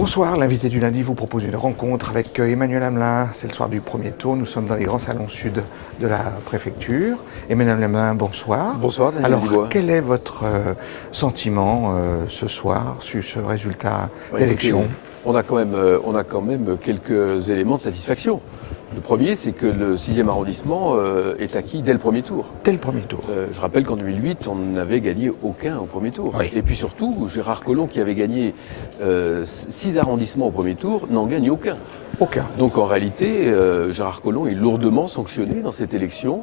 Bonsoir, l'invité du lundi vous propose une rencontre avec Emmanuel Hamelin. C'est le soir du premier tour, nous sommes dans les grands salons sud de la préfecture. Emmanuel Hamelin, bonsoir. Bonsoir Daniel Alors, Dubois. quel est votre sentiment ce soir sur ce résultat d'élection? On a quand même quelques éléments de satisfaction. Le premier, c'est que le 6e arrondissement est acquis dès le premier tour. Dès le premier tour. Je rappelle qu'en 2008, on n'avait gagné aucun au premier tour. Oui. Et puis surtout, Gérard Collomb, qui avait gagné 6 arrondissements au premier tour, n'en gagne aucun. Aucun. Donc en réalité, Gérard Collomb est lourdement sanctionné dans cette élection.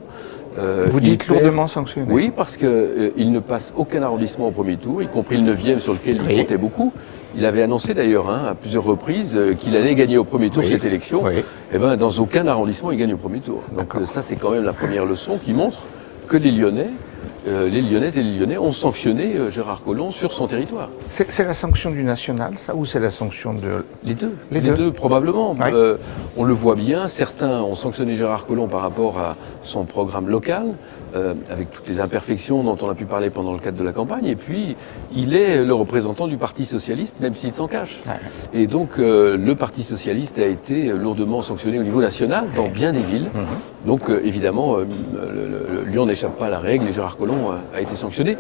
Vous dites lourdement sanctionné? Oui, parce qu'il ne passe aucun arrondissement au premier tour, y compris le 9e sur lequel il comptait beaucoup. Il avait annoncé d'ailleurs à plusieurs reprises qu'il allait gagner au premier tour cette élection. Oui. Eh ben, dans aucun arrondissement, il gagne au premier tour. Donc ça, c'est quand même la première leçon qui montre que les Lyonnais, les Lyonnaises et les Lyonnais ont sanctionné Gérard Collomb sur son territoire. C'est la sanction du national, ça, ou c'est la sanction de... Les deux. Les Les deux. deux, probablement. Oui. On le voit bien, certains ont sanctionné Gérard Collomb par rapport à son programme local, avec toutes les imperfections dont on a pu parler pendant le cadre de la campagne. Et puis, il est le représentant du Parti Socialiste, même s'il s'en cache. Ouais. Et donc, le Parti Socialiste a été lourdement sanctionné au niveau national, dans bien des villes. Donc, évidemment, Lyon n'échappe pas à la règle et Gérard Collomb a été sanctionné.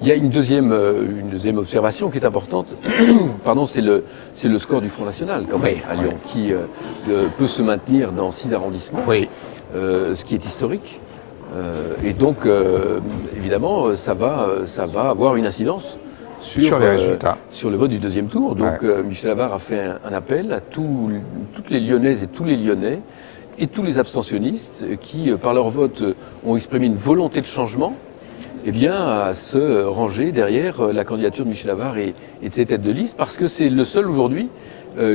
Il y a une deuxième observation qui est importante. Pardon, c'est le score du Front National, quand même, à Lyon, qui peut se maintenir dans 6 arrondissements, ce qui est historique. Et donc, évidemment, ça va avoir une incidence sur les résultats. sur le vote du deuxième tour. Donc, Michel Avart a fait un appel à toutes les Lyonnaises et tous les Lyonnais et tous les abstentionnistes qui, par leur vote, ont exprimé une volonté de changement, eh bien, à se ranger derrière la candidature de Michel Avart et de ses têtes de liste, parce que c'est le seul aujourd'hui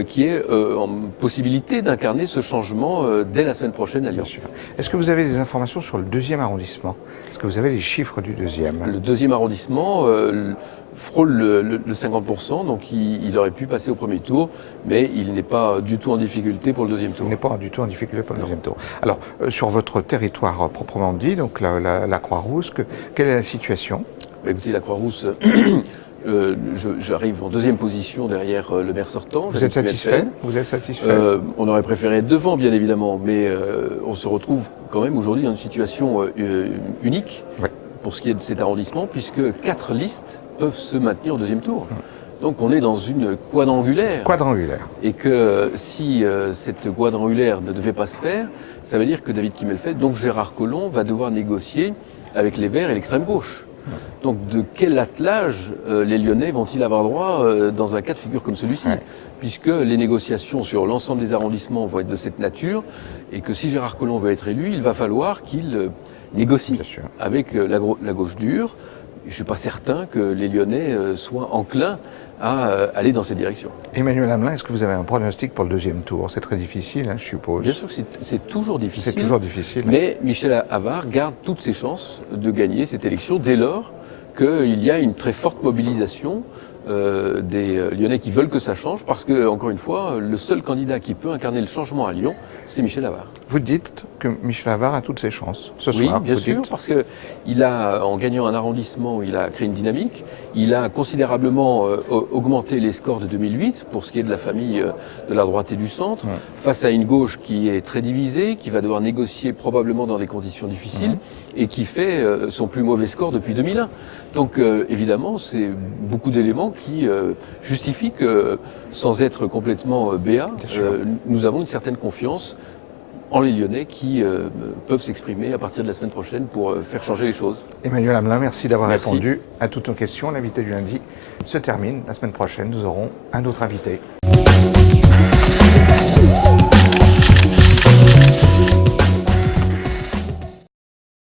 qui est en possibilité d'incarner ce changement dès la semaine prochaine à Lyon. Bien sûr. Est-ce que vous avez des informations sur le deuxième arrondissement? Est-ce que vous avez les chiffres du deuxième? Le deuxième arrondissement frôle le 50%, donc il aurait pu passer au premier tour, mais il n'est pas du tout en difficulté pour le deuxième tour. Il n'est pas du tout en difficulté pour le deuxième tour. Alors, sur votre territoire proprement dit, donc la Croix-Rousse, quelle est la situation? Écoutez, la Croix-Rousse, j'arrive en deuxième position derrière le maire sortant. Vous êtes satisfait? Vous êtes satisfait? On aurait préféré être devant, bien évidemment, mais on se retrouve quand même aujourd'hui dans une situation unique pour ce qui est de cet arrondissement, puisque 4 listes peuvent se maintenir au deuxième tour. Donc on est dans une quadrangulaire. Quadrangulaire. Et que si cette quadrangulaire ne devait pas se faire, ça veut dire que David Kimmelfeld, donc Gérard Collomb, va devoir négocier avec les Verts et l'extrême gauche. Donc de quel attelage les Lyonnais vont-ils avoir droit dans un cas de figure comme celui-ci? Puisque les négociations sur l'ensemble des arrondissements vont être de cette nature, et que si Gérard Collomb veut être élu, il va falloir qu'il négocie avec la gauche dure. Je ne suis pas certain que les Lyonnais soient enclins à aller dans cette direction. Emmanuel Hamelin, est-ce que vous avez un pronostic pour le deuxième tour? C'est très difficile, je suppose. Bien sûr que c'est toujours difficile. C'est toujours difficile. Mais Michel Avart garde toutes ses chances de gagner cette élection dès lors qu'il y a une très forte mobilisation des Lyonnais qui veulent que ça change, parce que, encore une fois, le seul candidat qui peut incarner le changement à Lyon, c'est Michel Avart. Vous dites que Michel Avart a toutes ses chances ce soir? Oui, bien sûr, parce qu'il a, en gagnant un arrondissement, il a créé une dynamique. Il a considérablement augmenté les scores de 2008 pour ce qui est de la famille de la droite et du centre, face à une gauche qui est très divisée, qui va devoir négocier probablement dans des conditions difficiles et qui fait son plus mauvais score depuis 2001. Donc évidemment, c'est beaucoup d'éléments qui justifient que, sans être complètement béat, nous avons une certaine confiance en les Lyonnais qui peuvent s'exprimer à partir de la semaine prochaine pour faire changer les choses. Emmanuel Hamelin, merci d'avoir répondu à toutes nos questions. L'invité du lundi se termine. La semaine prochaine, nous aurons un autre invité.